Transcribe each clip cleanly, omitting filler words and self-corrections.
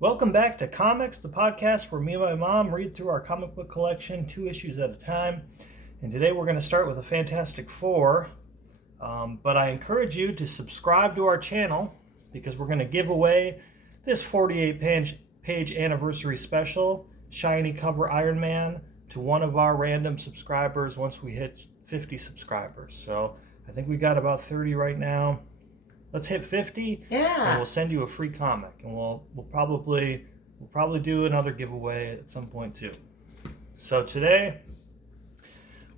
Welcome back to Comics, the podcast where me and my mom read through our comic book collection 2 issues at a time. And today we're going to start with a Fantastic Four. But I encourage you to subscribe to our channel because we're going to give away this 48-page anniversary special, shiny cover Iron Man, to one of our random subscribers once we hit 50 subscribers. So I think we got about 30 right now. Let's hit 50, Yeah. and we'll send you a free comic, and we'll probably do another giveaway at some point too. So today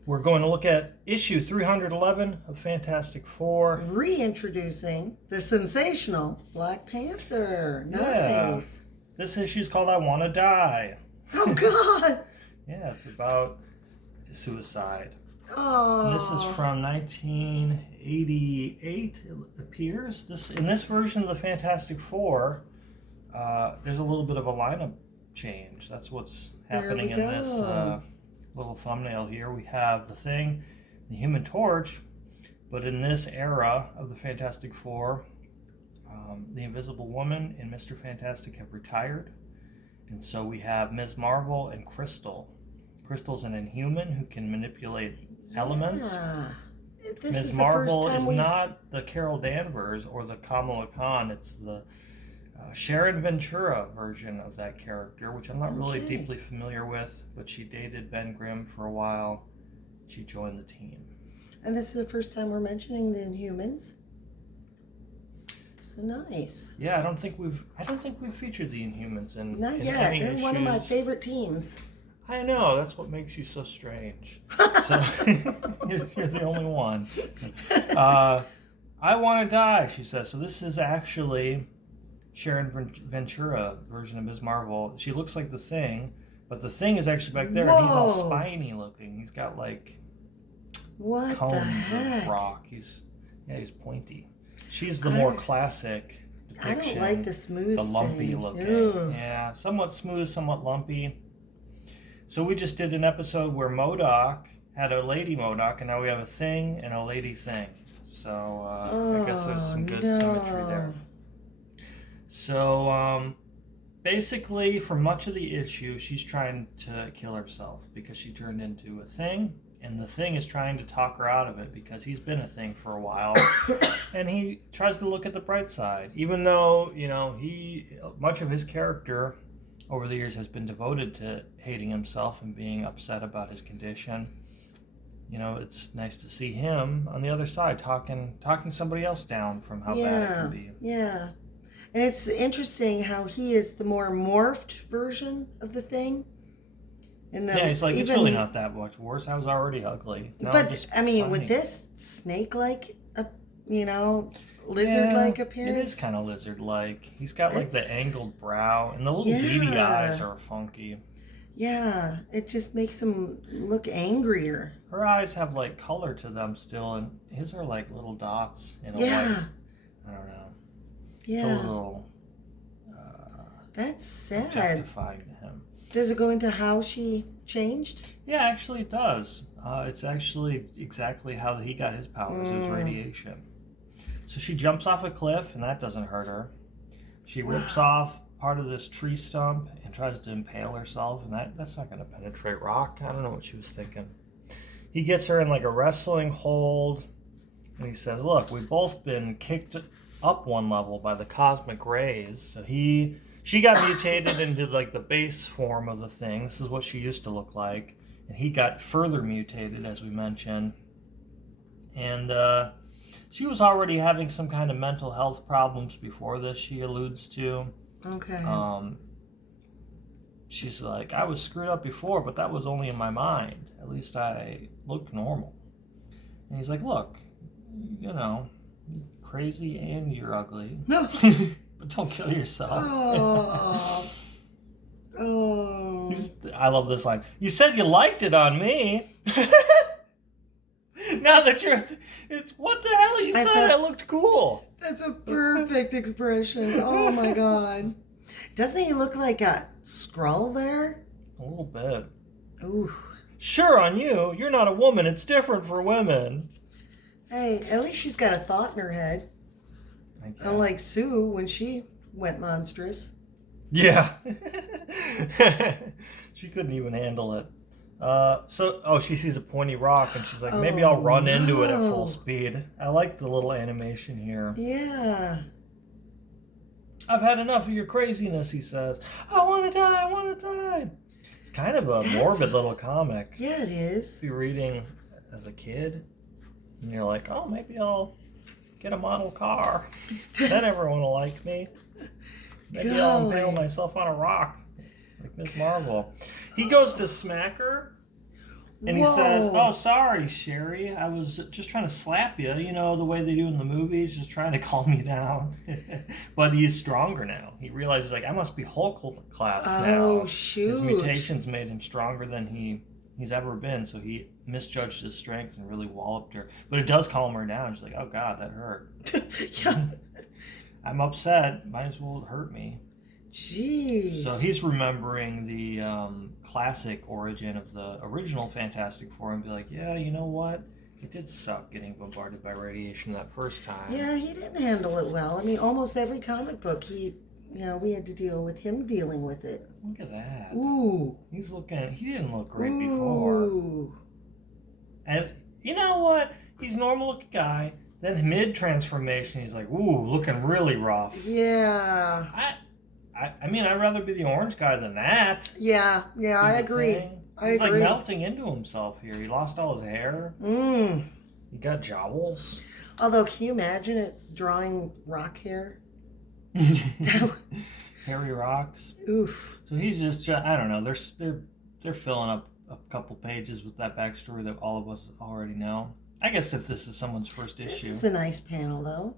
we're going to look at issue 311 of Fantastic Four. Reintroducing the sensational Black Panther. Yeah. Nice. This issue is called "I Want to Die." Oh God. Yeah, it's about suicide. Oh. And this is from 1988. It appears in this version of the Fantastic Four. There's a little bit of a lineup change. That's what's happening in this little thumbnail here. We have the Thing, the Human Torch, but in this era of the Fantastic Four, the Invisible Woman and Mr. Fantastic have retired, and so we have Ms. Marvel and Crystal. Crystal's an Inhuman who can manipulate elements. Yeah. This Ms. is Marvel the first time is not the Carol Danvers or the Kamala Khan. It's the Sharon Ventura version of that character, which I'm not really deeply familiar with, but she dated Ben Grimm for a while. She joined the team. And this is the first time we're mentioning the Inhumans. So nice. Yeah, I don't think we've featured the Inhumans in Not in yet. any They're issues. one of my favorite teams. I know, that's what makes you so strange. So you're the only one. I want to die, she says. So this is actually Sharon Ventura version of Ms. Marvel. She looks like the Thing, but the Thing is actually back there. And he's all spiny looking. He's got like cones of rock. He's pointy. She's the more classic depiction. I don't like the smooth, the lumpy thing. looking. Ew. Yeah, somewhat smooth, somewhat lumpy. So we just did an episode where MODOK had a lady MODOK, and now we have a Thing and a lady Thing. So I guess there's some good symmetry there. So basically, for much of the issue, she's trying to kill herself because she turned into a Thing, and the Thing is trying to talk her out of it because he's been a Thing for a while, and he tries to look at the bright side, even though much of his character over the years has been devoted to hating himself and being upset about his condition. It's nice to see him on the other side talking somebody else down from how bad it can be. Yeah. And it's interesting how he is the more morphed version of the Thing. He's like, it's really not that much worse. I was already ugly. No, but, with this snake-like, lizard-like appearance. It is kind of lizard-like. He's got like the angled brow, and the little beady eyes are funky. Yeah, it just makes him look angrier. Her eyes have like color to them still, and his are like little dots in a way. I don't know. Yeah. It's a little that's sad. Objectifying to him. Does it go into how she changed? Yeah, actually it does. It's actually exactly how he got his powers. It was radiation. So she jumps off a cliff, and that doesn't hurt her. She rips off part of this tree stump and tries to impale herself, and that's not going to penetrate rock. I don't know what she was thinking. He gets her in like a wrestling hold, and he says, look, we've both been kicked up one level by the cosmic rays. So she got mutated into like the base form of the Thing. This is what she used to look like. And he got further mutated, as we mentioned. And she was already having some kind of mental health problems before this, she alludes to. Okay. She's like, I was screwed up before, but that was only in my mind. At least I looked normal. And he's like, look, you're crazy and you're ugly. No. But don't kill yourself. Oh. I love this line. You said you liked it on me. Now that what the hell? You said I looked cool. That's a perfect expression. Oh my God. Doesn't he look like a Skrull there? A little bit. Ooh. Sure, on you. You're not a woman. It's different for women. Hey, at least she's got a thought in her head. Unlike Sue when she went monstrous. Yeah. She couldn't even handle it. She sees a pointy rock and she's like, maybe I'll run into it at full speed. I like the little animation here. Yeah. I've had enough of your craziness, he says. I want to die, I want to die. It's kind of a morbid little comic. Yeah, it is. If you're reading as a kid, and you're like, oh, maybe I'll get a model car. Then everyone will like me. Maybe I'll impale myself on a rock, like Ms. Marvel. He goes to smack her, and he says, oh, sorry, Sherry. I was just trying to slap you. You know, the way they do in the movies, just trying to calm you down. But he's stronger now. He realizes, like, I must be Hulk class now. Oh, shoot. His mutations made him stronger than he's ever been, so he misjudged his strength and really walloped her. But it does calm her down. She's like, oh, God, that hurt. Yeah. I'm upset. Might as well hurt me. Jeez. So he's remembering the classic origin of the original Fantastic Four and be like, yeah, you know what? It did suck getting bombarded by radiation that first time. Yeah, he didn't handle it well. I mean, almost every comic book, we had to deal with him dealing with it. Look at that. Ooh. He didn't look great before. And you know what? He's a normal looking guy. Then mid-transformation, he's like, ooh, looking really rough. Yeah. I mean, I'd rather be the orange guy than that. Yeah, I agree. He's like melting into himself here. He lost all his hair. He got jowls. Although, can you imagine it drawing rock hair? Hairy rocks. Oof. So he's just, I don't know, they're filling up a couple pages with that backstory that all of us already know. I guess if this is someone's first issue. This is a nice panel, though.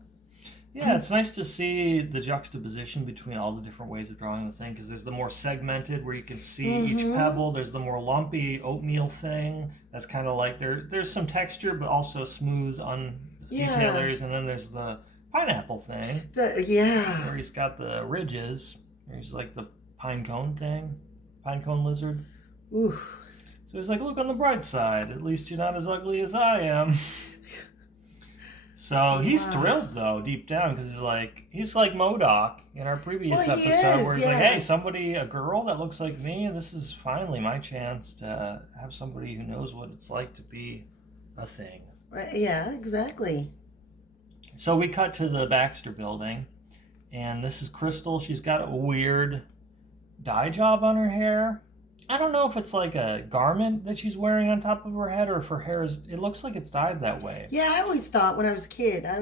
Yeah, it's nice to see the juxtaposition between all the different ways of drawing the thing, because there's the more segmented where you can see each pebble. There's the more lumpy oatmeal thing. That's kind of like there's some texture, but also smooth on detail areas. And then there's the pineapple thing. Where he's got the ridges. Where he's like the pine cone lizard. Ooh. So he's like, look on the bright side. At least you're not as ugly as I am. So he's thrilled though, deep down, because he's like MODOK in our previous episode, where he's like, hey, a girl that looks like me, this is finally my chance to have somebody who knows what it's like to be a thing. Right, yeah, exactly. So we cut to the Baxter building, and this is Crystal. She's got a weird dye job on her hair. I don't know if it's like a garment that she's wearing on top of her head, or if her hair it looks like it's dyed that way. Yeah, I always thought when I was a kid, it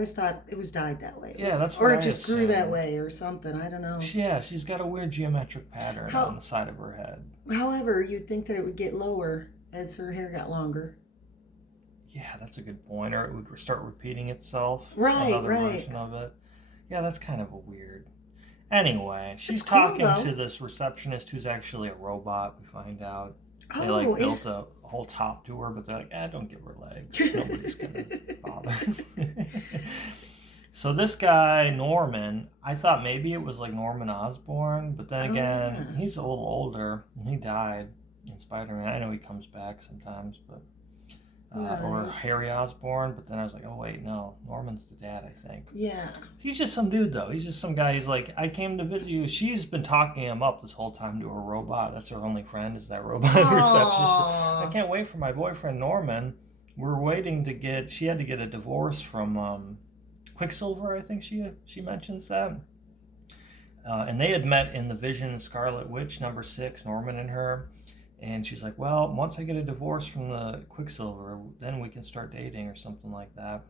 was dyed that way. That's what or it just grew that way or something. I don't know. Yeah, she's got a weird geometric pattern on the side of her head. However, you'd think that it would get lower as her hair got longer. Yeah, that's a good point. Or it would start repeating itself. Right, another version of it. Yeah, that's kind of a weird. Anyway, she's talking to this receptionist who's actually a robot, we find out. They built a whole top to her, but they're like, don't give her legs. Nobody's going to bother. So this guy, Norman, I thought maybe it was like Norman Osborn, but then again, he's a little older, and he died in Spider-Man. I know he comes back sometimes, but... or Harry Osborn, but then I was like, oh wait, no, Norman's the dad, I think. Yeah. He's just some dude, though. He's just some guy. He's like, I came to visit you. She's been talking him up this whole time to her robot. That's her only friend, is that robot receptionist. I can't wait for my boyfriend, Norman. We're waiting to she had to get a divorce from Quicksilver, I think she mentions that. And they had met in the Vision Scarlet Witch #6, Norman and her. And she's like, well, once I get a divorce from the Quicksilver, then we can start dating or something like that.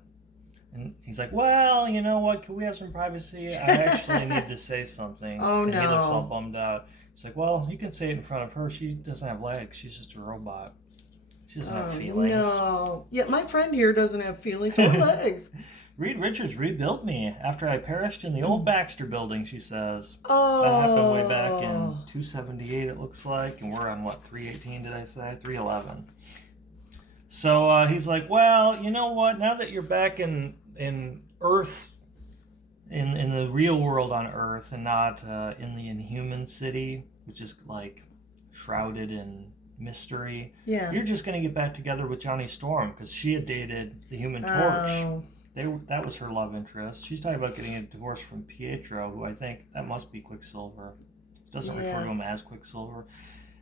And he's like, well, you know what? Can we have some privacy? I actually need to say something. Oh, and no. He looks all bummed out. He's like, well, you can say it in front of her. She doesn't have legs. She's just a robot. She doesn't have feelings. No. Yeah, my friend here doesn't have feelings or legs. Reed Richards rebuilt me after I perished in the old Baxter building, she says. Oh. That happened way back in 278, it looks like. And we're on, 318, did I say? 311. So he's like, well, you know what? Now that you're back in Earth, in the real world on Earth, and not in the Inhuman city, which is, shrouded in mystery, you're just going to get back together with Johnny Storm, because she had dated the Human Torch. That was her love interest. She's talking about getting a divorce from Pietro, who I think that must be Quicksilver. Doesn't refer to him as Quicksilver.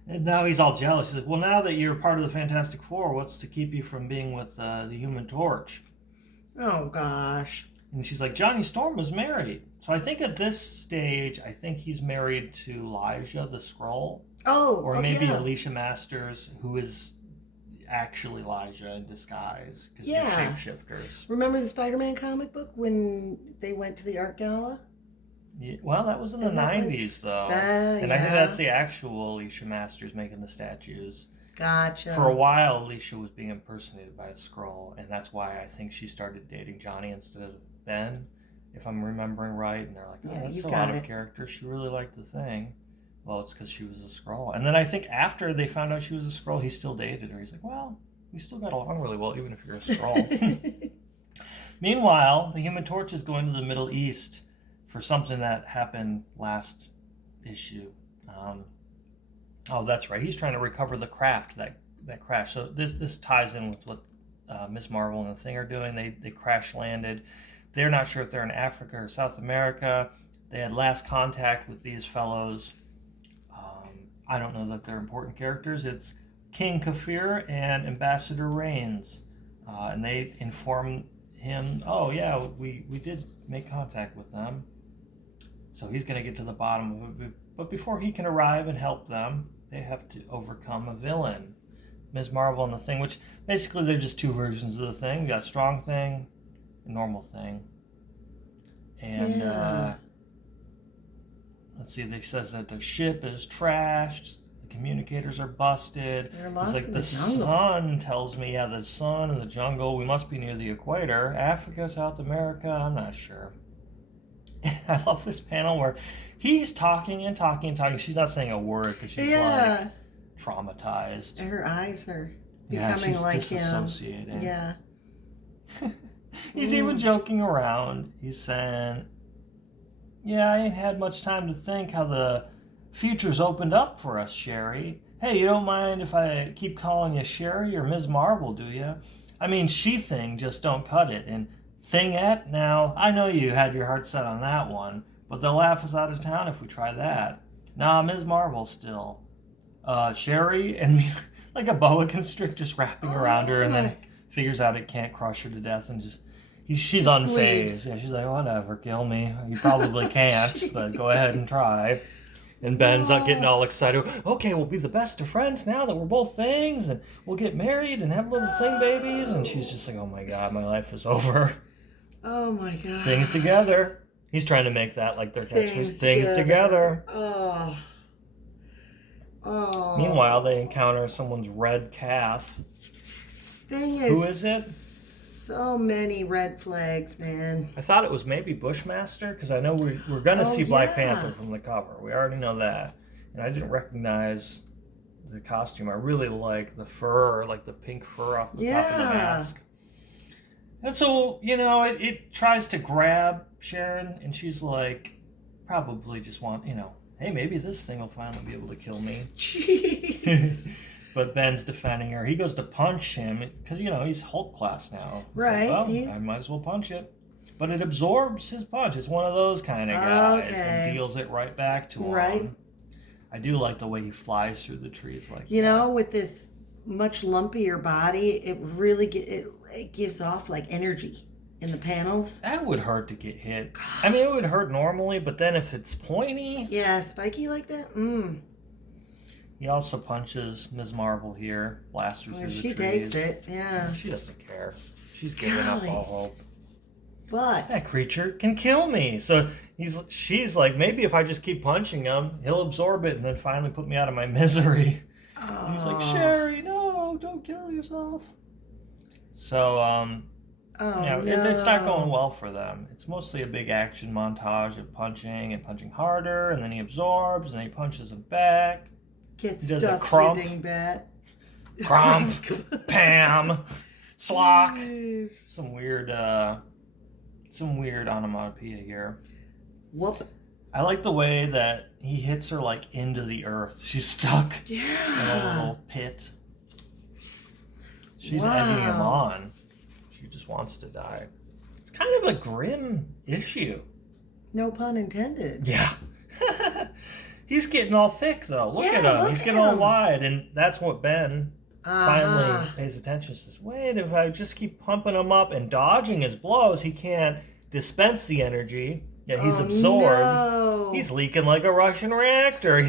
And now he's all jealous. He's like, well, now that you're part of the Fantastic Four, what's to keep you from being with the Human Torch? Oh, gosh. And she's like, Johnny Storm was married. So I think at this stage, I think he's married to Elijah the Skrull. Oh, or maybe yeah. Alicia Masters, who is actually Elijah in disguise, because Yeah. they're shapeshifters. Remember the Spider-Man comic book when they went to the art gala? Yeah, well, that was in the And that 90s, was- though. and I think yeah. that's the actual Alicia Masters making the statues. Gotcha. For a while, Alicia was being impersonated by a Skrull, and that's why I think she started dating Johnny instead of Ben, if I'm remembering right. And they're like, oh, Yeah, that's you a got lot it. of character. She really liked the Thing. Well, it's because she was a Skrull. And then I think after they found out she was a Skrull, he still dated her. He's like, well, we still got along really well, even if you're a Skrull. Meanwhile, the Human Torch is going to the Middle East for something that happened last issue. Oh, that's right. He's trying to recover the craft that crashed. So this ties in with what Ms. Marvel and the Thing are doing. They crash landed. They're not sure if they're in Africa or South America. They had last contact with these fellows. I don't know that they're important characters. It's King Kafir and Ambassador Reigns. And they inform him, oh yeah, we did make contact with them. So he's going to get to the bottom of it. But before he can arrive and help them, they have to overcome a villain. Ms. Marvel and the Thing, which basically they're just two versions of the Thing. We got Strong Thing and Normal Thing. And Yeah. let's see, they says that the ship is trashed, the communicators are busted. They're lost It's like in the the jungle. sun tells me, yeah, the sun and the jungle, we must be near the equator. Africa, South America, I'm not sure. I love this panel where he's talking and talking and talking. She's not saying a word because she's like traumatized. Her eyes are Yeah, becoming she's like him. disassociating. Yeah. He's even joking around. He's saying, yeah, I ain't had much time to think how the future's opened up for us, Sherry. Hey, you don't mind if I keep calling you Sherry or Ms. Marvel, do you? I mean, She-Thing just don't cut it. And Thingette, now, I know you had your heart set on that one, but they'll laugh us out of town if we try that. Nah, Ms. Marvel still. Sherry, and like a boa constrictor just wrapping around her, and then figures out it can't crush her to death, and she's unfazed. Yeah, she's like, whatever, kill me. You probably can't, but go ahead and try. And Ben's not getting all excited. Okay, we'll be the best of friends now that we're both things, and we'll get married and have little thing babies. And she's just like, oh my god, my life is over. Oh my god. Things together. He's trying to make that like their catchphrase. Things together. Oh. Oh. Meanwhile, they encounter someone's red calf. Thing is, Who is it? So many red flags, man. I thought it was maybe Bushmaster, because I know we're going to see Black yeah. Panther from the cover. We already know that. And I didn't recognize the costume. I really like the fur, like the pink fur off the top of the mask. And so, it tries to grab Sharon, and she's like, probably just hey, maybe this thing will finally be able to kill me. Jeez. But Ben's defending her. He goes to punch him because, he's Hulk class now. He's right. like, well, I might as well punch it. But it absorbs his punch. It's one of those kind of guys and deals it right back to him. Right. I do like the way he flies through the trees like with this much lumpier body, it really it gives off like energy in the panels. That would hurt to get hit. I mean, it would hurt normally, but then if it's pointy. Yeah, spiky like that. He also punches Ms. Marvel here, blasts her through the trees. She takes it, yeah. She doesn't care. She's giving up all hope. But That creature can kill me. So she's like, maybe if I just keep punching him, he'll absorb it and then finally put me out of my misery. And he's like, Sherry, no, don't kill yourself. So, it's not going well for them. It's mostly a big action montage of punching and punching harder, and then he absorbs, and then he punches him back. Get He does a stuffed crump. eating bat. Crump, Pam, Slock. Jeez. Some weird onomatopoeia here. Whoop. I like the way that he hits her like into the earth. She's stuck in a little pit. She's egging him on. She just wants to die. It's kind of a grim issue. No pun intended. Yeah. He's getting all thick, though. Look at him. He's getting all wide. And that's what Ben finally pays attention. He says, wait, if I just keep pumping him up and dodging his blows, he can't dispense the energy that he's absorbed. No. He's leaking like a Russian reactor.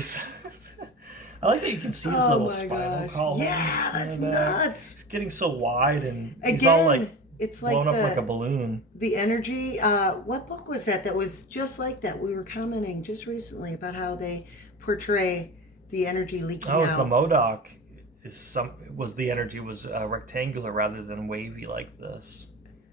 I like that you can see his little spinal column. Yeah, that's nuts. It's getting so wide, and he's all like it's blown up like a balloon. The energy. What book was that? That was just like that. We were commenting just recently about how they portray the energy leaking out. That was the MODOK. The energy was rectangular rather than wavy like this.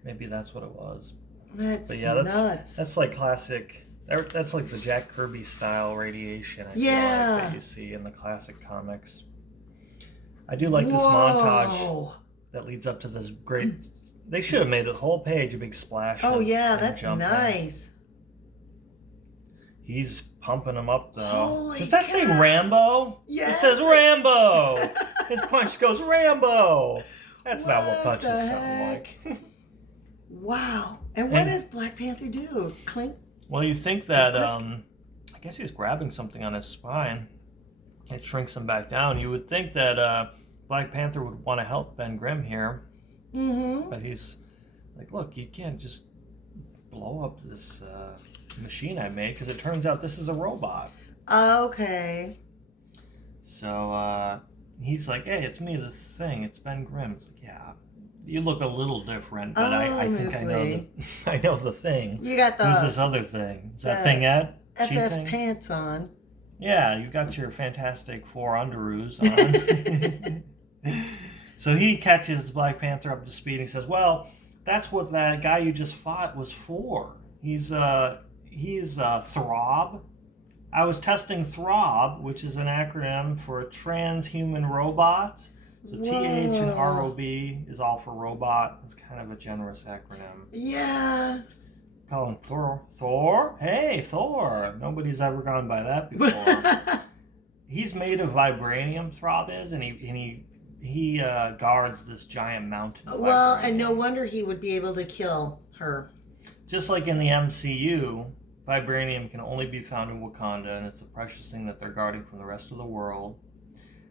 Maybe that's what it was. That's nuts. That's like classic. That's like the Jack Kirby style radiation. I feel like that you see in the classic comics. I do like this montage that leads up to this great. They should have made a whole page a big splash. Oh yeah, that's nice. He's pumping him up though. Holy Does that say Rambo? Yes. It says Rambo. His punch goes Rambo. That's not what punches sound like. Wow. And what does Black Panther do? Clink? Well, you think that, I guess he's grabbing something on his spine. It shrinks him back down. You would think that Black Panther would want to help Ben Grimm here. Mm-hmm. But he's like, look, you can't just blow up this machine I made, because it turns out this is a robot. Okay. So he's like, hey, it's me, the Thing. It's Ben Grimm. It's like, yeah. You look a little different, but I think I know the Thing. You got the... Who's this other thing? Is that Thingette? FF pants on. Yeah, you got your Fantastic Four underoos on. So he catches Black Panther up to speed and he says, well, that's what that guy you just fought was for. He's Throb. I was testing Throb, which is an acronym for transhuman robot. So TH and ROB is all for robot. It's kind of a generous acronym. Yeah. Call him Thor. Thor? Hey, Thor. Nobody's ever gone by that before. He's made of vibranium, Throb is, and he guards this giant mountain. Well, and no wonder he would be able to kill her. Just like in the MCU, vibranium can only be found in Wakanda, and it's a precious thing that they're guarding from the rest of the world.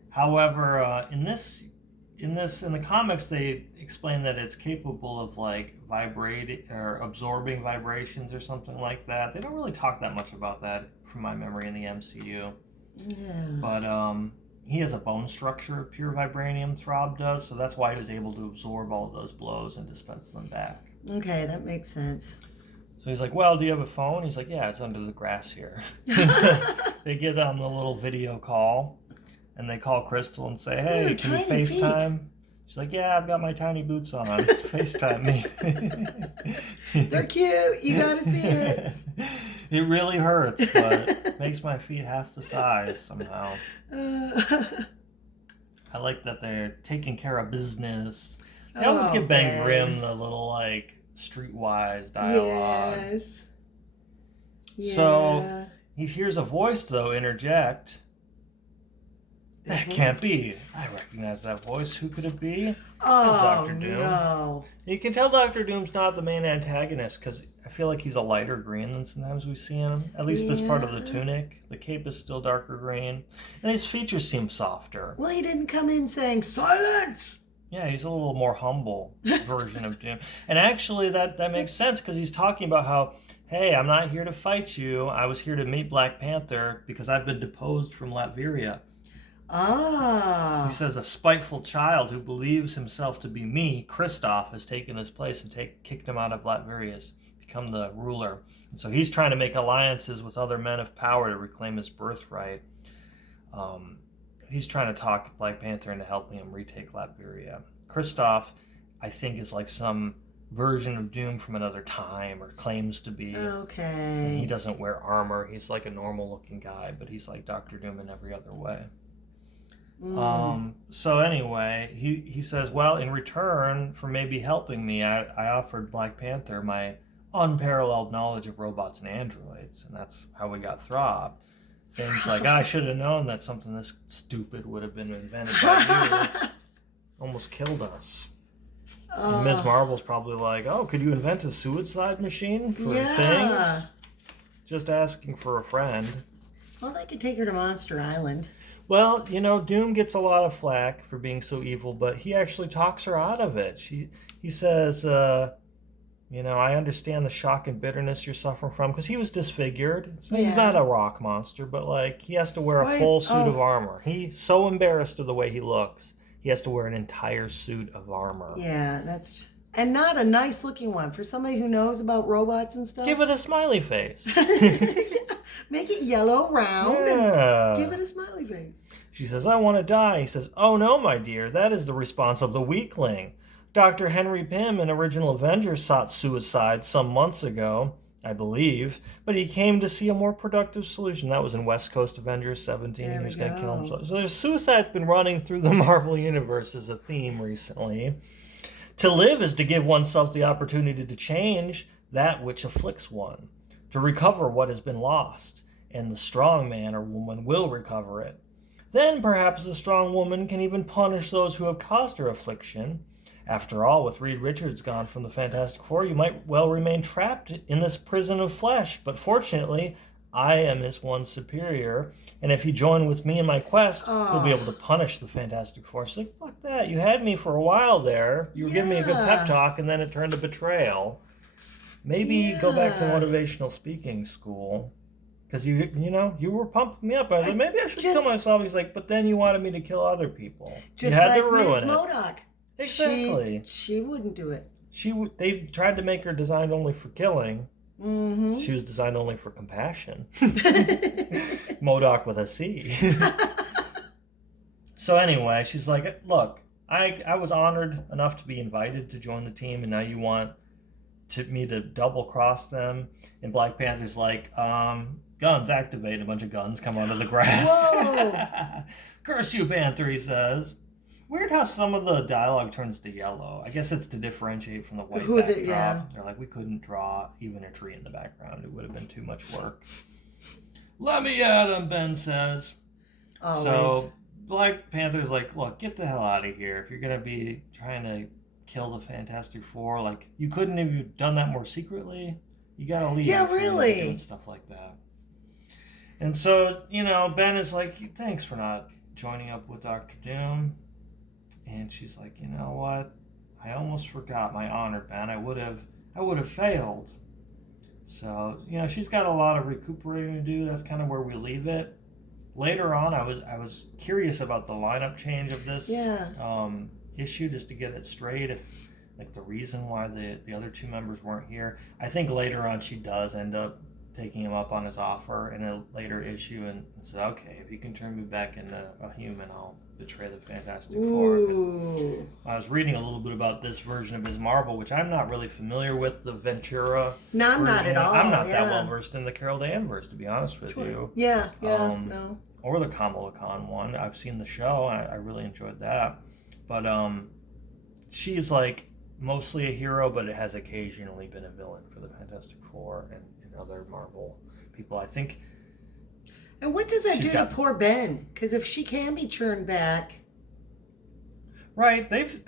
However, in the comics, they explain that it's capable of like vibrating or absorbing vibrations or something like that. They don't really talk that much about that, from my memory, in the MCU. Yeah. But he has a bone structure of pure vibranium. Throb does, so that's why he was able to absorb all of those blows and dispense them back. Okay, that makes sense. So he's like, well, do you have a phone? He's like, yeah, it's under the grass here. They get on the little video call. And they call Crystal and say, hey, can you FaceTime? Feet. She's like, yeah, I've got my tiny boots on. FaceTime me. They're cute. You gotta see it. It really hurts, but it makes my feet half the size somehow. I like that they're taking care of business. They always give Ben Grimm the little, like, streetwise dialogue. Yes. Yeah. So he hears a voice, though, interject. That can't be. I recognize that voice. Who could it be? Oh, Dr. Doom. No. You can tell Dr. Doom's not the main antagonist, because I feel like he's a lighter green than sometimes we see him. At least this part of the tunic. The cape is still darker green. And his features seem softer. Well, he didn't come in saying, silence! Yeah, he's a little more humble version of Doom. And actually, that makes sense, because he's talking about how, hey, I'm not here to fight you. I was here to meet Black Panther because I've been deposed from Latveria. Ah. He says a spiteful child who believes himself to be me, Kristoff, has taken his place and kicked him out of Latveria, become the ruler. And so he's trying to make alliances with other men of power to reclaim his birthright. He's trying to talk Black Panther into helping him retake Latveria. Kristoff, I think, is like some version of Doom from another time, or claims to be. Okay. And he doesn't wear armor. He's like a normal-looking guy, but he's like Dr. Doom in every other way. So anyway, he says, well, in return for maybe helping me, I offered Black Panther my unparalleled knowledge of robots and androids, and that's how we got Throb. Things like, I should have known that something this stupid would have been invented by you. Almost killed us. And Ms. Marvel's probably like, oh, could you invent a suicide machine for things? Just asking for a friend. Well, they could take her to Monster Island. Well, Doom gets a lot of flack for being so evil, but he actually talks her out of it. He says, I understand the shock and bitterness you're suffering from, because he was disfigured. He's not a rock monster, but like he has to wear a full suit of armor. He's so embarrassed of the way he looks, he has to wear an entire suit of armor. Yeah, and not a nice looking one for somebody who knows about robots and stuff. Give it a smiley face. Make it yellow, round, and give it a smiley face. She says, I want to die. He says, oh no, my dear, that is the response of the weakling. Dr. Henry Pym in Original Avengers sought suicide some months ago, I believe, but he came to see a more productive solution. That was in West Coast Avengers 17. He was going to kill himself. So there's suicide's been running through the Marvel Universe as a theme recently. To live is to give oneself the opportunity to change that which afflicts one, to recover what has been lost, and the strong man or woman will recover it. Then perhaps the strong woman can even punish those who have caused her affliction. After all, with Reed Richards gone from the Fantastic Four, you might well remain trapped in this prison of flesh, but fortunately, I am his one superior, and if you join with me in my quest, you'll be able to punish the Fantastic Four. She's like, fuck that, you had me for a while there, you were giving me a good pep talk, and then it turned to betrayal. Maybe go back to motivational speaking school, because you were pumping me up. I was like, maybe I should kill myself. He's like, but then you wanted me to kill other people. You had to ruin Miss it. MODOK. Exactly. She wouldn't do it. They tried to make her designed only for killing. Mm-hmm. She was designed only for compassion. MODOK with a C. So anyway, she's like, look, I was honored enough to be invited to join the team, and now you want me to double cross them. And Black Panther's like, guns activate. A bunch of guns come out of the grass. Whoa. Curse you, Panther, he says. Weird how some of the dialogue turns to yellow. I guess it's to differentiate from the white backdrop. They're like, we couldn't draw even a tree in the background. It would have been too much work. Let me at him, Ben says. Always. So Black Panther's like, look, get the hell out of here. If you're going to be trying to kill the Fantastic Four, like, you couldn't have done that more secretly. You got to leave. Yeah, really. Doing stuff like that. And so, Ben is like, thanks for not joining up with Dr. Doom. And she's like, you know what? I almost forgot my honor, Ben. I would have failed. So, she's got a lot of recuperating to do. That's kind of where we leave it. Later on, I was curious about the lineup change of this issue, just to get it straight. If like the reason why the other two members weren't here. I think later on she does end up taking him up on his offer in a later issue and said, okay, if you can turn me back into a human, I'll betray the Fantastic Four. I was reading a little bit about this version of Ms. Marvel, which I'm not really familiar with, the Ventura No, I'm version. not at all. I'm not that well versed in the Carol Danvers, to be honest with you. No. Or the Kamala Khan one. I've seen the show, and I really enjoyed that. But she's like mostly a hero, but it has occasionally been a villain for the Fantastic Four and other Marvel people, I think. And what does that do to poor Ben? Because if she can be churned back, right? They've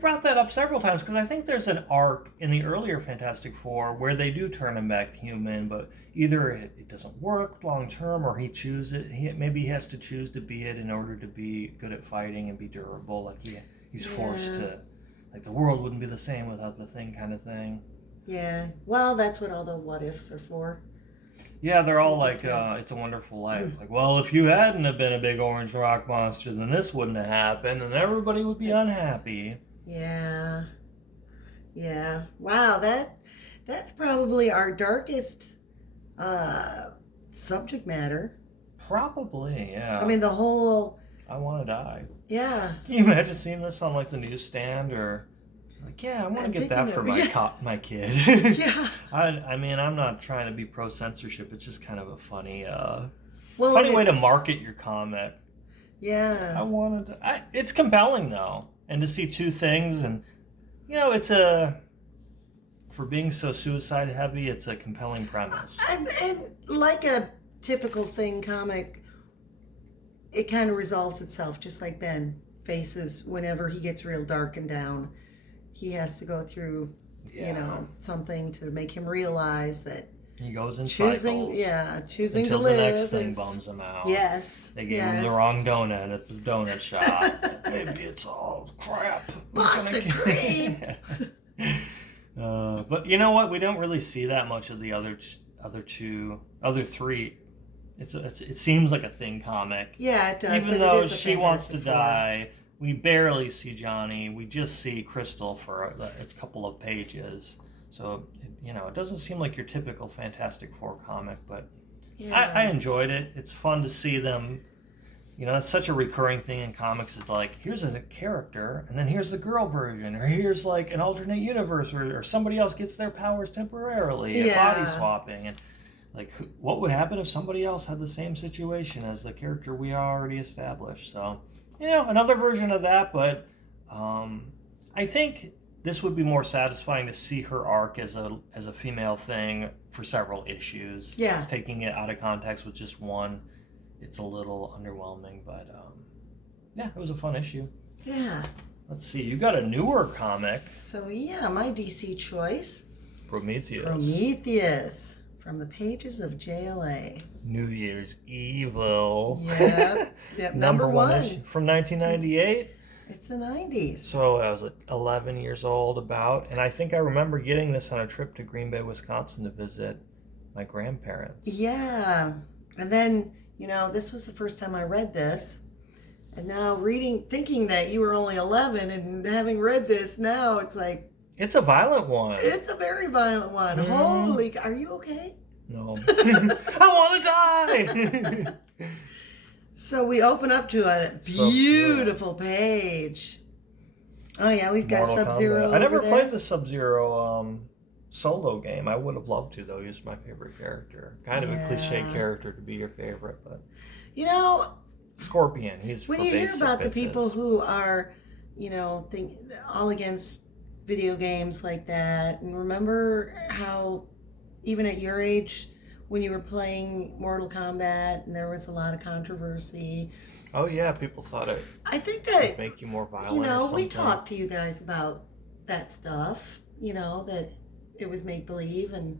brought that up several times, because I think there's an arc in the earlier Fantastic Four where they do turn him back human, but either it doesn't work long term, or he chooses it. Maybe he has to choose to be it in order to be good at fighting and be durable. Like he's forced to, like the world wouldn't be the same without the Thing, kind of thing. Yeah. Well, that's what all the what ifs are for. Yeah, they're all like, It's a Wonderful Life. Like, well, if you hadn't have been a big orange rock monster, then this wouldn't have happened, and everybody would be unhappy. Yeah. Yeah. Wow, that's probably our darkest subject matter. Probably, yeah. I mean, the whole... I want to die. Yeah. Can you imagine seeing this on, like, the newsstand, or... Like, yeah, I want to get that for my kid. Yeah. I mean, I'm not trying to be pro-censorship. It's just kind of a funny Well, funny way to market your comic. Yeah. It's compelling, though. And to see two things, and, it's for being so suicide heavy, it's a compelling premise. And like a typical Thing comic, it kind of resolves itself, just like Ben faces whenever he gets real dark and down. He has to go through, something to make him realize that He goes in choosing until to live. the next thing bums him out. Yes. They gave him the wrong donut at the donut shop. Maybe it's all crap. Boston cream. But you know what? We don't really see that much of the other three. It seems like a Thing comic. Yeah, it does. Even though she wants to die, we barely see Johnny. We just see Crystal for a couple of pages. So, it doesn't seem like your typical Fantastic Four comic, but I enjoyed it. It's fun to see them. It's such a recurring thing in comics is like, here's a character, and then here's the girl version, or here's like an alternate universe where somebody else gets their powers temporarily, and body swapping, and like, what would happen if somebody else had the same situation as the character we already established? So, another version of that, but I think this would be more satisfying to see her arc as a female Thing for several issues. Yeah. Just taking it out of context with just one, it's a little underwhelming, but it was a fun issue. Yeah. Let's see, you got a newer comic. So my DC choice. Prometheus. From the pages of JLA. New Year's Evil. Yep. Number one issue from 1998. It's the 90s. So I was like 11 years old and I think I remember getting this on a trip to Green Bay, Wisconsin to visit my grandparents. Yeah. And then, this was the first time I read this. And now thinking that you were only 11 and having read this now, it's like... It's a violent one. It's a very violent one. Holy... Are you okay? No. I want to die! So we open up to a beautiful page. Oh yeah, we've got Sub-Zero. I never played the Sub-Zero solo game. I would have loved to, though. He's my favorite character. Kind of a cliche character to be your favorite, but Scorpion. He's when you hear about the people who are, all against video games like that, and remember how even at your age, when you were playing Mortal Kombat, and there was a lot of controversy. Oh yeah, people thought it. I think that would make you more violent. Or something. We talked to you guys about that stuff. That it was make believe, and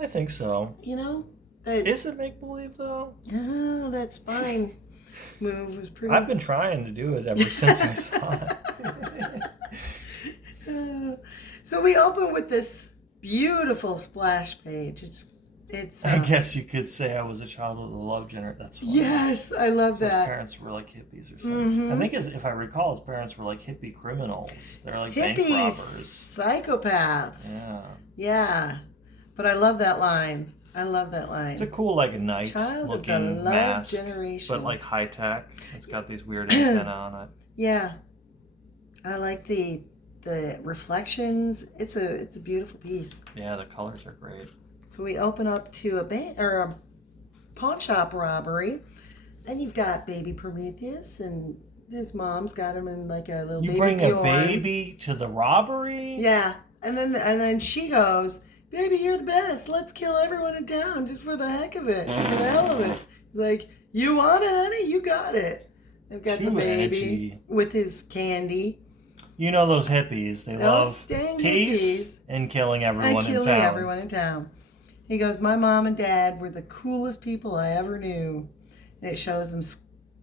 I think so. That is it make believe though? Oh, that spine move was pretty. I've been trying to do it ever since I saw it. So we open with this beautiful splash page. It's. I guess you could say I was a child of the love generation. That's funny. Yes, I love that. His parents were like hippies or something. I think, if I recall, his parents were like hippie criminals. They're like bank robbers, psychopaths. Yeah. But I love that line. It's a cool, like, night child looking of the love mask, generation, but like high tech. It's got these weird antenna on it. Yeah, I like the reflections. It's a beautiful piece. Yeah, the colors are great. So we open up to a pawn shop robbery, and you've got baby Prometheus, and his mom's got him in like a little baby. You bring Bjorn. a baby to the robbery? Yeah, and then she goes, "Baby, you're the best. Let's kill everyone in town just for the heck of it, for the hell of it." He's like, "You want it, honey? You got it." They've got the baby with his candy. Those hippies. They love peace and killing everyone in town. He goes, "My mom and dad were the coolest people I ever knew." And it shows them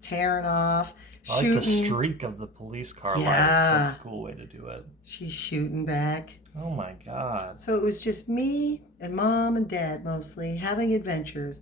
tearing off, shooting. I like the streak of the police car lights. That's a cool way to do it. She's shooting back. Oh my God. So it was just me and mom and dad mostly having adventures.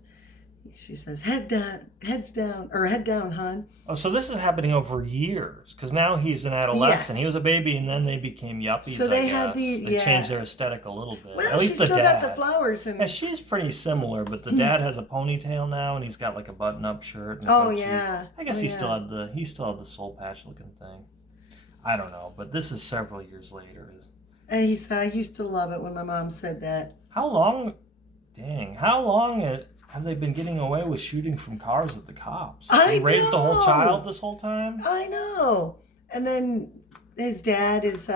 She says, head down, hon. Oh, so this is happening over years, because now he's an adolescent. Yes. He was a baby, and then they became yuppies. So they had they changed their aesthetic a little bit. Well, at least she's the still dad. got the flowers and. Yeah, she's pretty similar, but the dad has a ponytail now, and he's got like a button-up shirt. And I guess he still had the soul patch looking thing. I don't know, but this is several years later. And he said, "I used to love it when my mom said that." How long have they been getting away with shooting from cars at the cops? They raised the whole child this whole time? I know. And then his dad is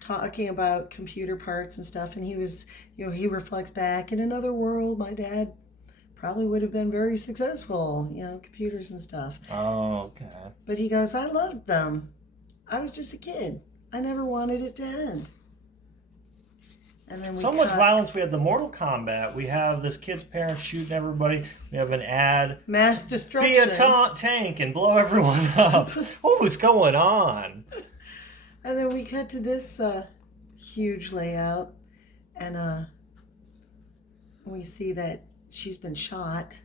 talking about computer parts and stuff, and he was, he reflects back, in another world, my dad probably would have been very successful, computers and stuff. Oh, okay. But he goes, "I loved them. I was just a kid. I never wanted it to end." And then we So much violence. We have the Mortal Kombat. We have this kid's parents shooting everybody. We have an ad. Mass destruction. Be a tank and blow everyone up. What was going on? And then we cut to this huge layout. And we see that she's been shot.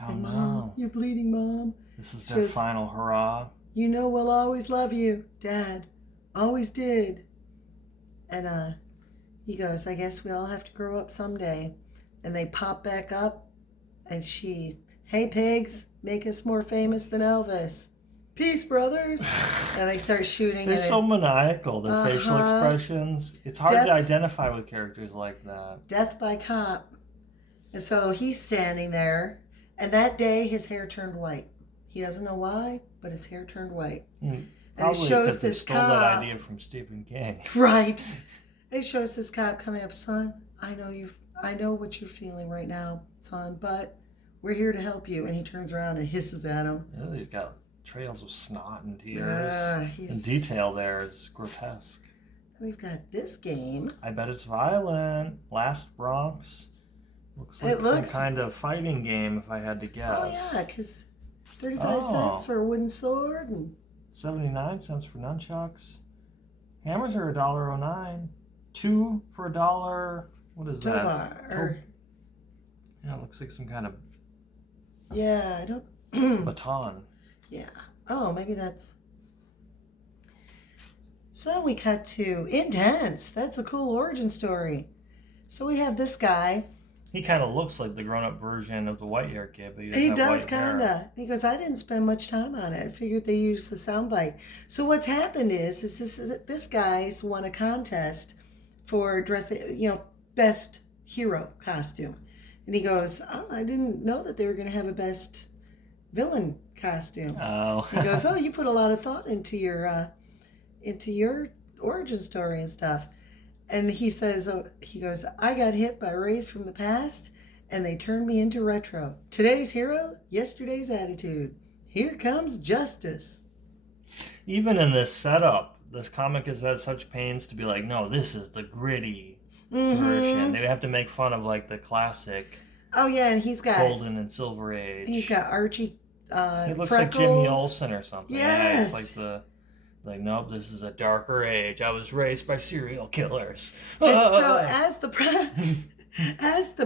Oh, and, no. Mom, you're bleeding, Mom. This is their final hurrah. You know we'll always love you, Dad. Always did. And he goes, I guess we all have to grow up someday. And they pop back up, and hey, pigs, make us more famous than Elvis. Peace, brothers. And they start shooting. They're so maniacal, their facial expressions. It's hard to identify with characters like that. Death by cop. And so he's standing there, and that day his hair turned white. He doesn't know why, but his hair turned white. And it shows this stole cop. that idea from Stephen King. Right. It shows this cop coming up, son. I know what you're feeling right now, son, but we're here to help you. And he turns around and hisses at him. Yeah, he's got trails of snot and tears. And detail there is grotesque. We've got this game. I bet it's violent. Last Bronx. Looks like some kind of fighting game, if I had to guess. Oh yeah, because 35 cents for a wooden sword and 79 cents for nunchucks. Hammers are $1.09. 2 for $1. What is that? Yeah, it looks like some kind of. Yeah, I don't. Baton. Yeah. Oh, maybe that's. So then we cut to Intense. That's a cool origin story. So we have this guy. He kind of looks like the grown-up version of the white-haired kid, but he does kind of. He goes, I didn't spend much time on it. I figured they used the soundbite. So what's happened is this guy's won a contest for dressing, best hero costume, and he goes, oh, I didn't know that they were going to have a best villain costume. Oh. He goes, oh, you put a lot of thought into your origin story and stuff. And he says, he goes, I got hit by rays from the past, and they turned me into retro. Today's hero, yesterday's attitude. Here comes justice. Even in this setup, this comic has had such pains to be like, no, this is the gritty version. They have to make fun of like the classic. Oh yeah, and he's got Golden and Silver Age. He's got Archie. It looks freckles. like Jimmy Olsen or something. Yes. Yeah, it's like nope, this is a darker age. I was raised by serial killers. So as the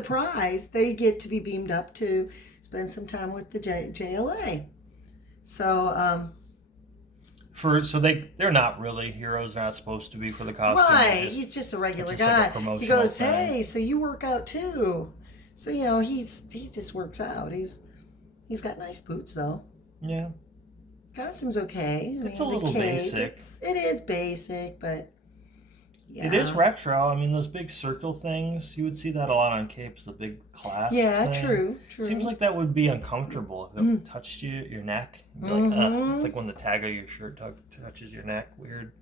prize, they get to be beamed up to spend some time with the JLA. So they're not really heroes. They're not supposed to be for the costume. Right, he's just a regular guy. Like he goes, hey, so you work out too. So he just works out. He's got nice boots though. Yeah. Costume's okay. It's a little basic. It is basic, but yeah. It is retro. I mean, those big circle things, you would see that a lot on capes, the big clasp thing. True. Seems like that would be uncomfortable if it touched your neck. You'd be like, it's like when the tag of your shirt touches your neck. Weird.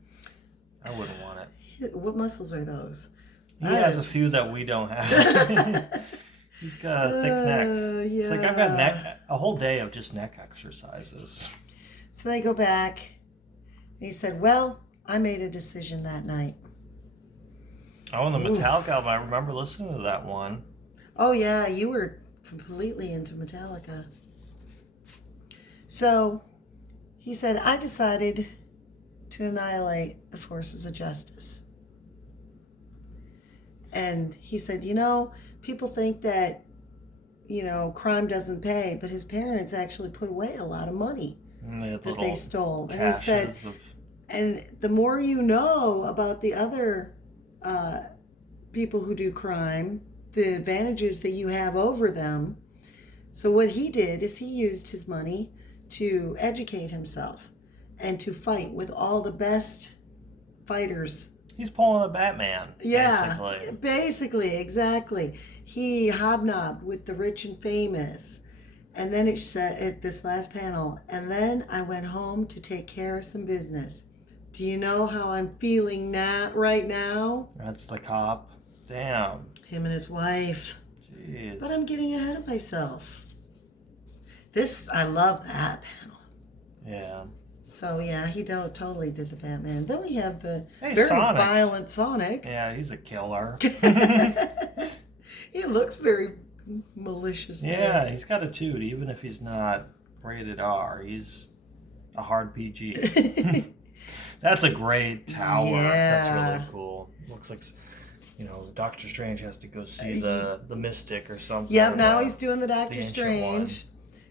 I wouldn't want it. What muscles are those? He has a few that we don't have. He's got a thick neck. Yeah. It's like I've got a whole day of just neck exercises. So they go back, and he said, well, I made a decision that night. Oh, and the Metallica album, I remember listening to that one. Oh, yeah, you were completely into Metallica. So he said, I decided to annihilate the forces of justice. And he said, people think that, crime doesn't pay, but his parents actually put away a lot of money that they stole. And he said, and the more you know about the other people who do crime, the advantages that you have over them. So what he did is he used his money to educate himself and to fight with all the best fighters. He's pulling a Batman. Yeah, basically, exactly. He hobnobbed with the rich and famous. And then it said at this last panel, and then I went home to take care of some business. Do you know how I'm feeling right now? That's the cop. Damn. Him and his wife. Jeez. But I'm getting ahead of myself. I love that panel. Yeah. So yeah, he totally did the Batman. Then we have the Hey, very Sonic. violent Sonic. Yeah, he's a killer. He looks very malicious. Yeah, there. he's got a toot, even if he's not rated R. He's a hard PG. That's a great tower. That's Yeah. really cool. Looks like, Doctor Strange has to go see the Mystic or something. Yep, now he's doing the Doctor ancient Strange.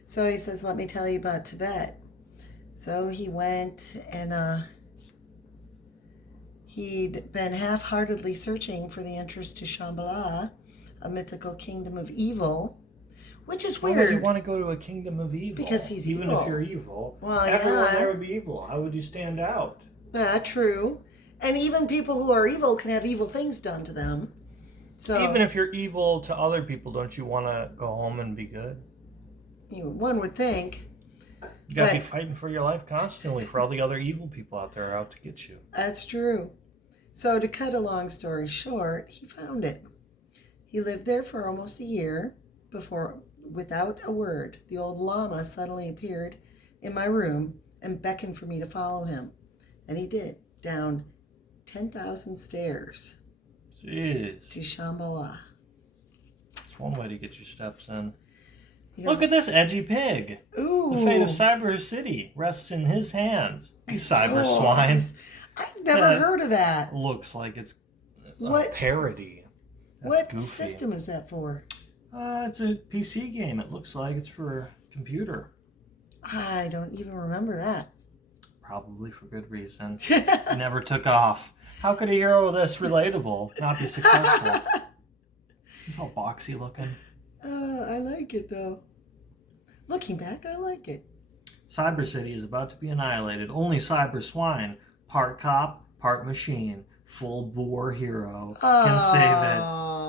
So he says, let me tell you about Tibet. So he went and he'd been half-heartedly searching for the entrance to Shambhala, a mythical kingdom of evil, which is Why weird. would you want to go to a kingdom of evil? Because he's even evil. if you're evil. Well, everyone yeah. there would be evil. How would you stand out? True. And even people who are evil can have evil things done to them. So Even if you're evil to other people, don't you want to go home and be good? one would think. You got to be fighting for your life constantly for all the other evil people out there out to get you. That's true. So to cut a long story short, he found it. He lived there for almost a year before, without a word, the old llama suddenly appeared in my room and beckoned for me to follow him. And he did, down 10,000 stairs Jeez. to Shambhala. It's one way to get your steps in. He goes, Look at this edgy pig. ooh. The fate of Cyber City rests in his hands. He's cyber Oh, swine. I've never That heard of that. Looks like it's a What- parody. That's What goofy. system is that for? It's a PC game. It looks like it's for computer. I don't even remember that. Probably for good reason. It never took off. How could a hero this relatable not be successful? He's all boxy looking. I like it though. Looking back, I like it. Cyber City is about to be annihilated. Only Cyber Swine, part cop, part machine, full bore hero, can save it.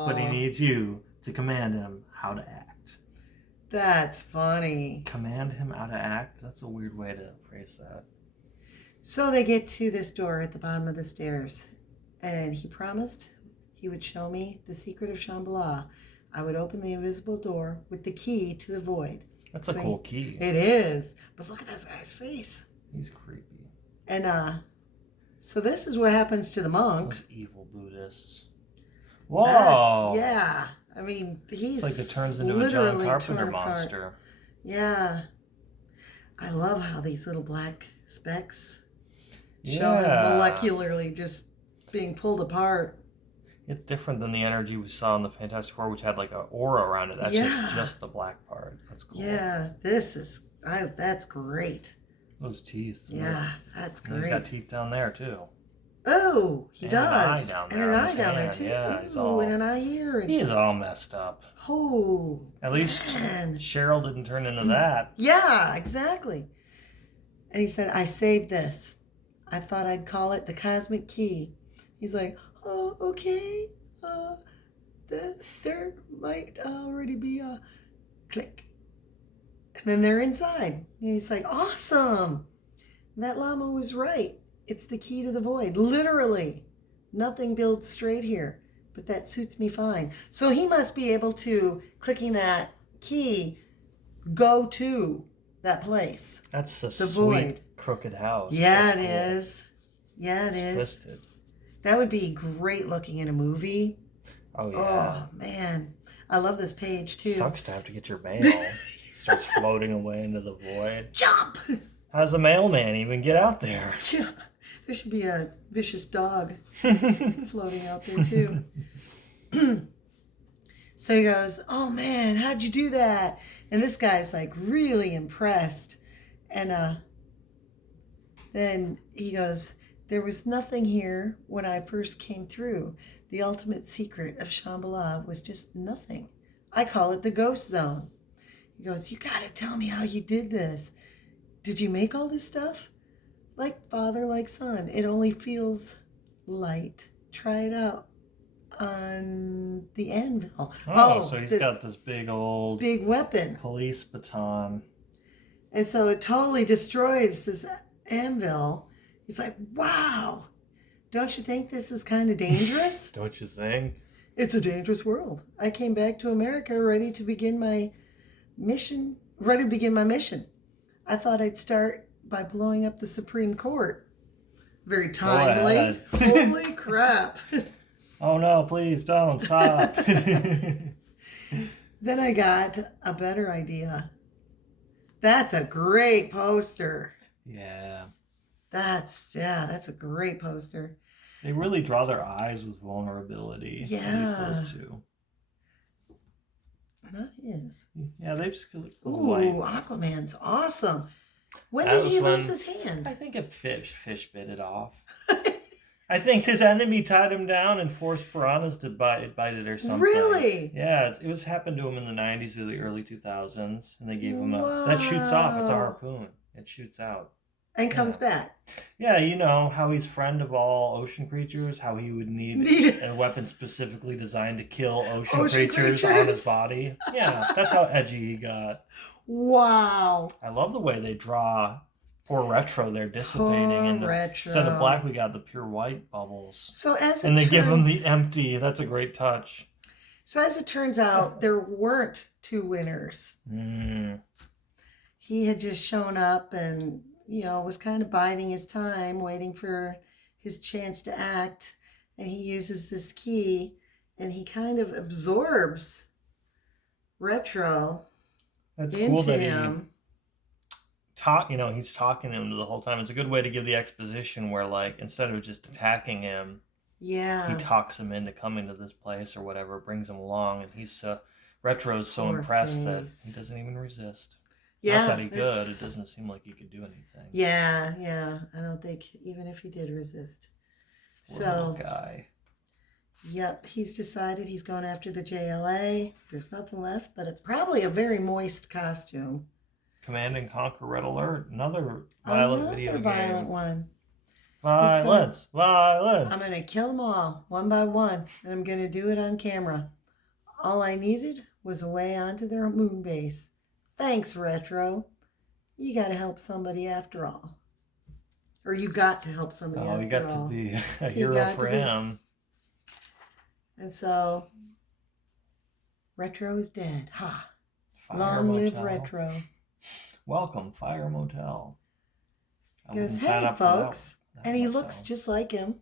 But he needs you to command him how to act. That's funny. Command him how to act? That's a weird way to phrase that. So they get to this door at the bottom of the stairs, and he promised he would show me the secret of Shambhala. I would open the invisible door with the key to the void. That's a cool key. It is. But look at this guy's face. He's creepy. And so this is what happens to the monk. Those evil Buddhists. Whoa! Yeah. I mean, he's It's like it turns into a literally John Carpenter torn apart. monster. Yeah. I love how these little black specks show him Yeah. molecularly just being pulled apart. It's different than the energy we saw in the Fantastic Four, which had like an aura around it. That's just the black part. That's cool. Yeah, that's great. Those teeth. Yeah, that's And he's great. got teeth down there too. Oh, he And does. an eye down And there an on eye his down there hand. too. Yeah, he's Ooh, all- and an eye here. And, He's all messed up. oh, At least man. Cheryl didn't turn into that. Yeah, exactly. And he said, I saved this. I thought I'd call it the cosmic key. He's like, oh, okay. There might already be a click. And then they're inside. And he's like, awesome. That llama was right. It's the key to the void. Literally. Nothing builds straight here. But that suits me fine. So he must be able to, clicking that key, go to that place. That's a The sweet void. crooked house. Yeah, That's it cool. is. Yeah, it is. Twisted. That would be great looking in a movie. Oh yeah. Oh, man. I love this page, too. Sucks to have to get your mail. Starts floating away into the void. Jump! How does a mailman even get out there? Yeah. There should be a vicious dog floating out there, too. So he goes, oh, man, how'd you do that? And this guy's, like, really impressed. And then he goes, there was nothing here when I first came through. The ultimate secret of Shambhala was just nothing. I call it the ghost zone. He goes, you gotta tell me how you did this. Did you make all this stuff? Like father, like son. It only feels light. Try it out on the anvil. Oh, so he's got this big old big weapon. police baton. And so it totally destroys this anvil. He's like, wow. Don't you think this is kind of dangerous? Don't you think? It's a dangerous world. I came back to America ready to begin my mission. I thought I'd start by blowing up the Supreme Court. Very Go timely. ahead. Holy crap. Oh no, please don't stop. Then I got a better idea. That's a great poster. Yeah. That's a great poster. They really draw their eyes with vulnerability. At least Yeah. those two. Nice. Yeah, they just look Ooh, lights. Aquaman's awesome. When That did he was lose when- his hand? I think a fish bit it off. I think his enemy tied him down and forced piranhas to bite it or something. Really? Yeah, it was happened to him in the 90s or the early 2000s, and they gave him that shoots off. It's a Wow. harpoon. It shoots out. And comes back. Yeah, you know how he's friend of all ocean creatures, how he would need a weapon specifically designed to kill ocean creatures on his body. Yeah, that's how edgy he got. Wow. I love the way they draw poor Retro. They're dissipating. Poor Retro. Instead of black, we got the pure white bubbles. So as it And they give him turns- the empty. That's a great touch. So as it turns out, there weren't two winners. He had just shown up and, was kind of biding his time, waiting for his chance to act. And he uses this key and he kind of absorbs Retro That's into cool that him. he's talking to him the whole time. It's a good way to give the exposition where, like, instead of just attacking him, Yeah. he talks him into coming to this place or whatever, brings him along, and Retro's so Poor impressed that face. he doesn't even resist. Yeah. Not that he could. it's- It doesn't seem like he could do anything. Yeah. I don't think even if he did resist. Poor little So, guy. yep, he's decided he's going after the JLA. There's nothing left but probably a very moist costume. Command and Conquer Red Alert. Another violent video game. Violent one. Violence. Violence. I'm going to kill them all, one by one, and I'm going to do it on camera. All I needed was a way onto their moon base. Thanks, Retro. You got to help somebody after all. Or you got to help somebody after all. You got to be a You hero got for to be. him. And so, Retro is dead. Ha! Fire Long live Motel. Retro. Welcome, Fire Motel. I He goes, wouldn't sign hey, up for that folks. And he motel. looks just like him.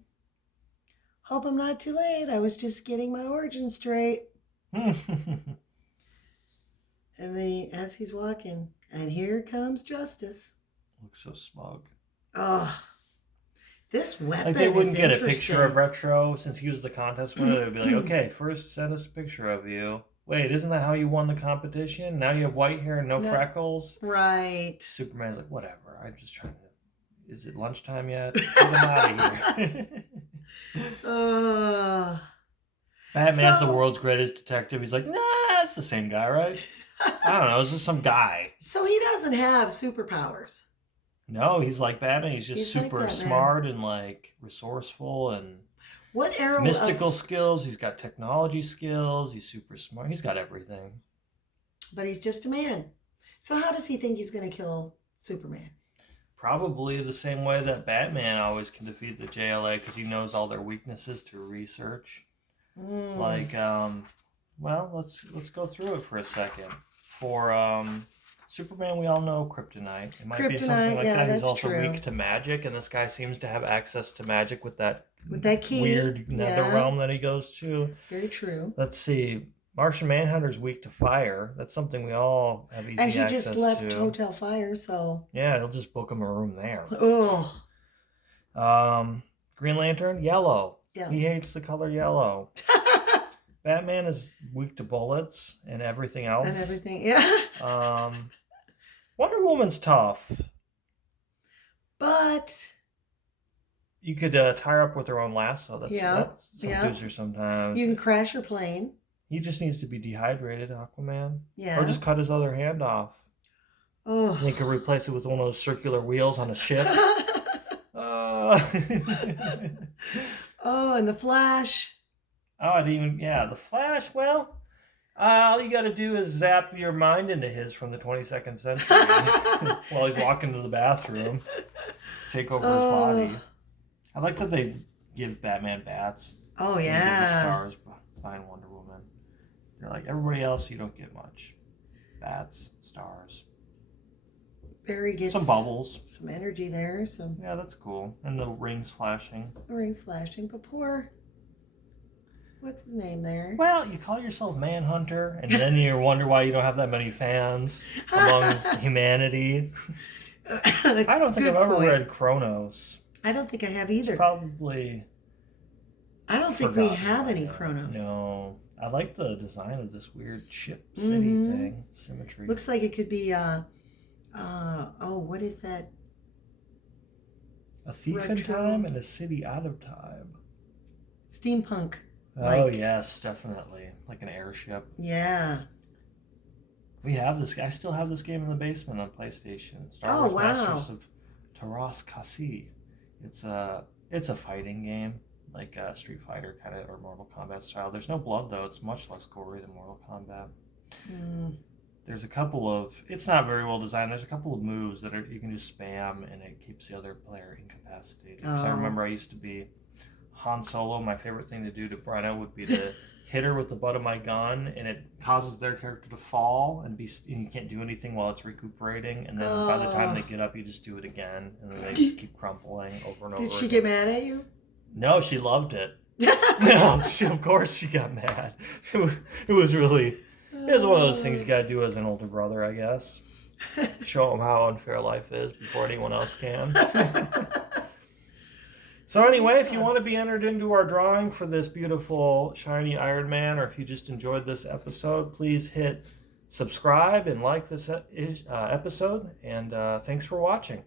Hope I'm not too late. I was just getting my origin straight. And as he's walking, and here comes Justice. Looks so smug. Oh, this weapon Like they wouldn't is get a interesting. picture of Retro since he was the contest winner. They'd be like, okay, first send us a picture of you. Wait, isn't that how you won the competition? Now you have white hair and no freckles? Right. Superman's like, whatever. I'm just trying to... Is it lunchtime yet? Get him out of here. Batman's the world's greatest detective. He's like, nah, that's the same guy, right? I don't know. It's just some guy. So he doesn't have superpowers. No, he's like Batman. He's just He's like super Batman. smart and like resourceful and What era mystical skills. He's got technology skills. He's super smart. He's got everything. But he's just a man. So how does he think he's going to kill Superman? Probably the same way that Batman always can defeat the JLA because he knows all their weaknesses through research. Like, well, let's go through it for a second. For Superman, we all know kryptonite. It might be something like that. He's also weak to magic, and this guy seems to have access to magic with that key. weird nether realm that he goes to. Very true. Let's see. Martian Manhunter's weak to fire. That's something we all have easy access to. And he just left Hotel Fire, so... Yeah, he'll just book him a room there. Oh. Green Lantern, yellow. Yeah. He hates the color yellow. Batman is weak to bullets and everything else. And everything, yeah. Wonder Woman's tough. But... You could tie her up with her own lasso. That's some doozer sometimes. You can crash your plane. He just needs to be dehydrated, Aquaman. Yeah. Or just cut his other hand off. Oh. And he could replace it with one of those circular wheels on a ship. Oh, and the Flash. Oh, the Flash, well, all you got to do is zap your mind into his from the 22nd century while he's walking to the bathroom. Take over his body. I like that they give Batman bats. Oh, They give the yeah. stars behind Wonder Woman. They're like, everybody else, you don't get much. Bats, stars. Barry gets some bubbles. some energy there. Yeah, that's cool. And the rings flashing. The rings flashing, but poor. What's his name there? Well, you call yourself Manhunter, and then you wonder why you don't have that many fans among humanity. I don't think I've ever read Chronos. I don't think I have either. It's probably. I don't think we have any Chronos. No. I like the design of this weird ship city thing. Symmetry. Looks like it could be, what is that? A thief in time and a city out of time. Steampunk. Oh, yes, definitely. Like an airship. Yeah. We have this. I still have this game in the basement on PlayStation. Star Wars Masters of Taras Kasi. It's a fighting game, like Street Fighter kind of or Mortal Kombat style. There's no blood though. It's much less gory than Mortal Kombat. There's a couple of. It's not very well designed. There's a couple of moves that you can just spam and it keeps the other player incapacitated. Because I remember I used to be Han Solo. My favorite thing to do to Brenna would be to hit her with the butt of my gun, and it causes their character to fall and you can't do anything while it's recuperating. And then by the time they get up, you just do it again, and then they just keep crumpling over and over. Did she get mad at you? No, she loved it. No, of course she got mad. It was really. It was one of those things you got to do as an older brother, I guess. Show them how unfair life is before anyone else can. So anyway, if you want to be entered into our drawing for this beautiful shiny Iron Man, or if you just enjoyed this episode, please hit subscribe and like this episode. And thanks for watching.